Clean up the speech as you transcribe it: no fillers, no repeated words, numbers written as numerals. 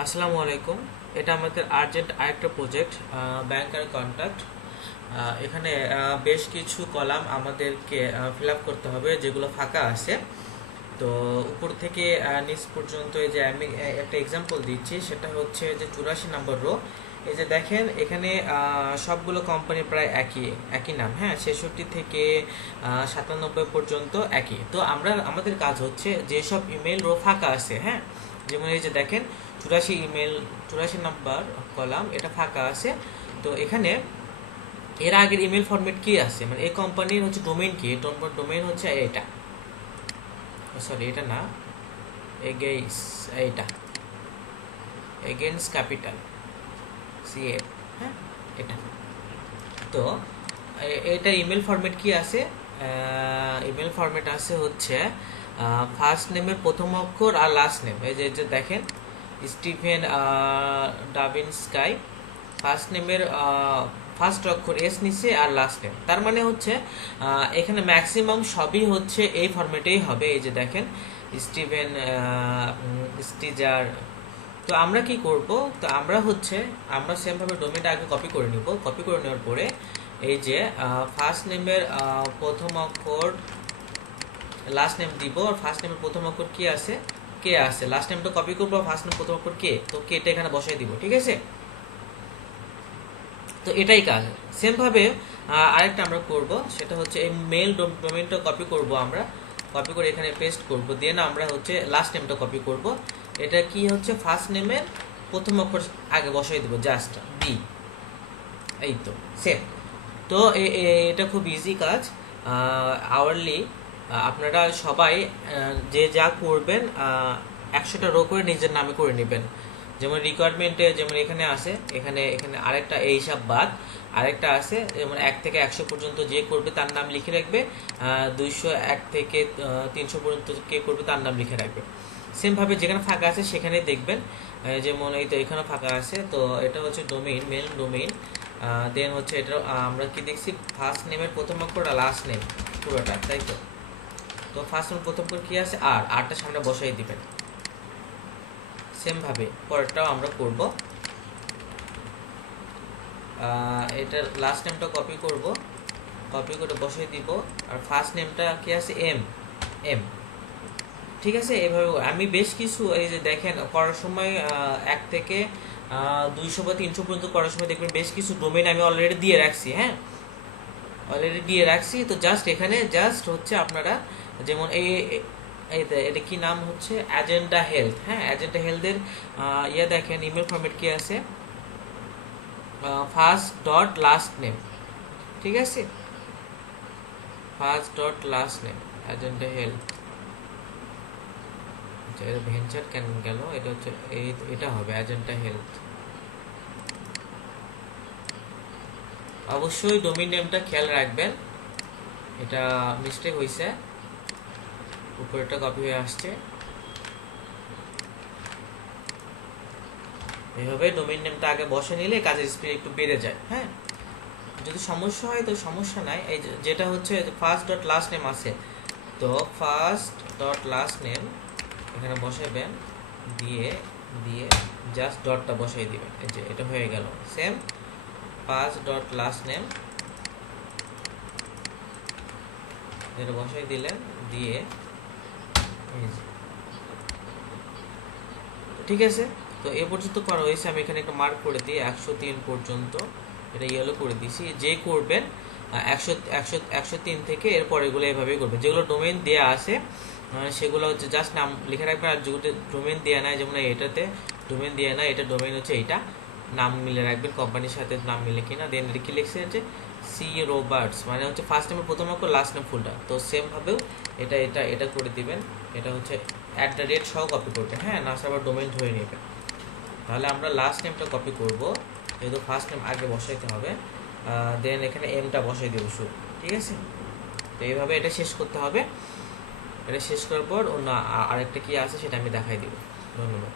আসসালামু আলাইকুম। এটা আমাদের আর্জেন্ট আরেকটা প্রজেক্ট, ব্যাংকার কন্ট্যাক্ট। এখানে বেশ কিছু কলাম আমাদেরকে ফিল আপ করতে হবে যেগুলো ফাঁকা আছে। তো উপর থেকে নিচ পর্যন্ত এই যে আমি একটা এক্সাম্পল দিচ্ছি, সেটা হচ্ছে যে 84 নম্বর রো। এই যে দেখেন এখানে সবগুলো কোম্পানি প্রায় একই একই নাম, হ্যাঁ, 66 থেকে 97 পর্যন্ত একই। তো আমাদের কাজ হচ্ছে যেসব ইমেল রো ফাঁকা আছে, হ্যাঁ, যেমন এই যে দেখেন 84 নম্বর কলাম এটা ফাঁকা আছে। তো এখানে এর আগের ইমেল ফরম্যাট কি আছে, মানে এই কোম্পানির হচ্ছে ডোমেইন কি, ডোমেইন হচ্ছে এটা, সরি এটা না, এগেইস, এইটা এগেইনস্ট ক্যাপিটাল সিএ, হ্যাঁ, এটা। তো এটা ইমেল ফরম্যাট কি আছে, ইমেল ফরম্যাট আছে হচ্ছে ফার্স্ট নেমের প্রথম অক্ষর আর লাস্ট নেম। এই যে দেখেন স্টিভেন ডাভিন স্কাই, ফার্স্ট নেমের ফার্স্ট অক্ষর এস নিচে আর লাস্ট নেম। তার মানে হচ্ছে এখানে ম্যাক্সিমাম সবই হচ্ছে এই ফরম্যাটেই হবে। এই যে দেখেন স্টিভেন স্টিজার। তো আমরা কি করব, তো আমরা সেমভাবে ডোমেনটা আগে কপি করে নিব। কপি করে নেওয়ার পরে এই যে ফার্স্ট নেমের প্রথম অক্ষর লাস্ট নেম দিব, আর ফার্স্ট নেমের প্রথম অক্ষর কি আছে, কে আছে, লাস্ট নেমটা কপি করবো, ফার্স্ট নেম প্রথম অক্ষর কে, তো কেটা এখানে বসাই দিব, ঠিক আছে। তো এটাই কাজ। সেম ভাবে আরেকটা আমরা করব, সেটা হচ্ছে এই মেল ডোমেইনটা কপি করব, আমরা কপি করে এখানে পেস্ট করব, দেন আমরা হচ্ছে লাস্ট নেমটা কপি করব। এটা কি হচ্ছে ফার্স্ট নেমের প্রথম অক্ষর আগে বসাই দেবো, জাস্ট বি, এই তো সেম। তো এটা খুব ইজি কাজ। আওয়ারলি আপনারা সবাই যে যা করবেন 100টা রো করে নিজের নামে করে নেবেন। যেমন রিকোয়ারমেন্টে যেমন এখানে আছে, এখানে এখানে আরেকটা এই হিসাব বাদ আরেকটা আছে, যেমন 1 থেকে 100 পর্যন্ত যে করবে তার নাম লিখে রাখবে, 201 থেকে 300 পর্যন্ত কে করবে তার নাম লিখে রাখবে। সেমভাবে যেখানে ফাঁকা আছে সেখানে দেখবেন, যেমন এই তো এখানে ফাঁকা আছে। তো এটা হচ্ছে ডোমেইন, মেল ডোমেইন। দেন হচ্ছে এটা আমরা কি দেখছি, ফার্স্ট নেমের প্রথম অক্ষর আর লাস্ট নেম পুরোটা, তাই তো। তো ফার্স্ট নেমের প্রথম অক্ষর কি আছে, আর আরটা সামনে বসাই দিবেন। সেমভাবে পরেরটাও আমরা করব। এটার লাস্ট নেমটা কপি করব, কপি করে বসাই দিব, আর ফার্স্ট নেমটা কি আছে, এম, এম, ঠিক আছে। এভাবে আমি বেশ কিছু এই যে দেখেন করার সময় 1 থেকে 200 বা 300 পর্যন্ত করার সময় দেখবেন বেশ কিছু ডোমেইন আমি অলরেডি দিয়ে রাখছি, হ্যাঁ, অলরেডি দিয়ে রাখছি। তো জাস্ট এখানে জাস্ট হচ্ছে আপনারা যেমন এটা কি নাম হচ্ছে, অ্যাজেন্ডা হেলথ, হ্যাঁ, অ্যাজেন্ডা হেলথের ইয়ে দেখেন ইমেল ফরম্যাট কি আছে, ফার্স্ট ডট লাস্ট নেম, ঠিক আছে, first dot last name agenda health. আচ্ছা, এটা ভেঞ্চার কেন গেল, এটা হচ্ছে এটা হবে অ্যাজেন্ডা হেলথ। অবশ্যই ডোমেইন নেমটা খেয়াল রাখবেন, এটা মিস্টেক হয়েছে, উপরেটা কপি হয়ে আসছে। এইভাবে ডোমেইন নেমটা আগে বসে নিলে কাজের স্পিড একটু বেড়ে যায়, হ্যাঁ। যদি সমস্যা হয় তো সমস্যা নাই, এই যেটা হচ্ছে ফার্স্ট ডট লাস্ট নেম আছে, তো ফার্স্ট ডট লাস্ট নেম এখানে বসাইবেন, দিয়ে দিয়ে জাস্ট ডটটা বসাই দিবেন, এই যে এটা হয়ে গেল। Same first dot last name এটা বসাই দিলেন, দিয়ে এই যে, ঠিক আছে। তো এ পর্যন্ত করা হয়েছে, আমি এখানে একটা মার্ক করে দিই 103 পর্যন্ত, এটা ইয়েলো করে দিছি। যে করবেন 103 থেকে এরপর এগুলো এভাবেই করবেন। যেগুলো ডোমেইন দেওয়া আছে সেগুলো হচ্ছে জাস্ট নাম লিখে রাখবেন, আর যেগুলো ডোমেইন দেওয়া নাই, যেমন এটাতে ডোমেইন দেওয়া নাই, এটা ডোমেইন হচ্ছে এইটা, নাম মিলে রাখবেন কোম্পানির সাথে নাম মিলে কিনা। দেন এটা কি লিখছে হচ্ছে সি রোবার্টস, মানে হচ্ছে ফার্স্ট নেমের প্রথম অক্ষর লাস্ট নেম ফুলটা। তো সেমভাবেও এটা এটা এটা করে দিবেন, এটা হচ্ছে @ সহ কপি করবেন, হ্যাঁ, না আবার ডোমেইন ধরে নেবেন। তাহলে আমরা লাস্ট নেমটা কপি করব, যেহেতু ফার্স্ট নেম আগে বসাইতে হবে, দেন এখানে এমটা বসাই দেবো শুরু, ঠিক আছে। তো এইভাবে এটা শেষ করতে হবে। এটা শেষ করার পর অন্য আরেকটা কি আছে সেটা আমি দেখাই দিব। ধন্যবাদ।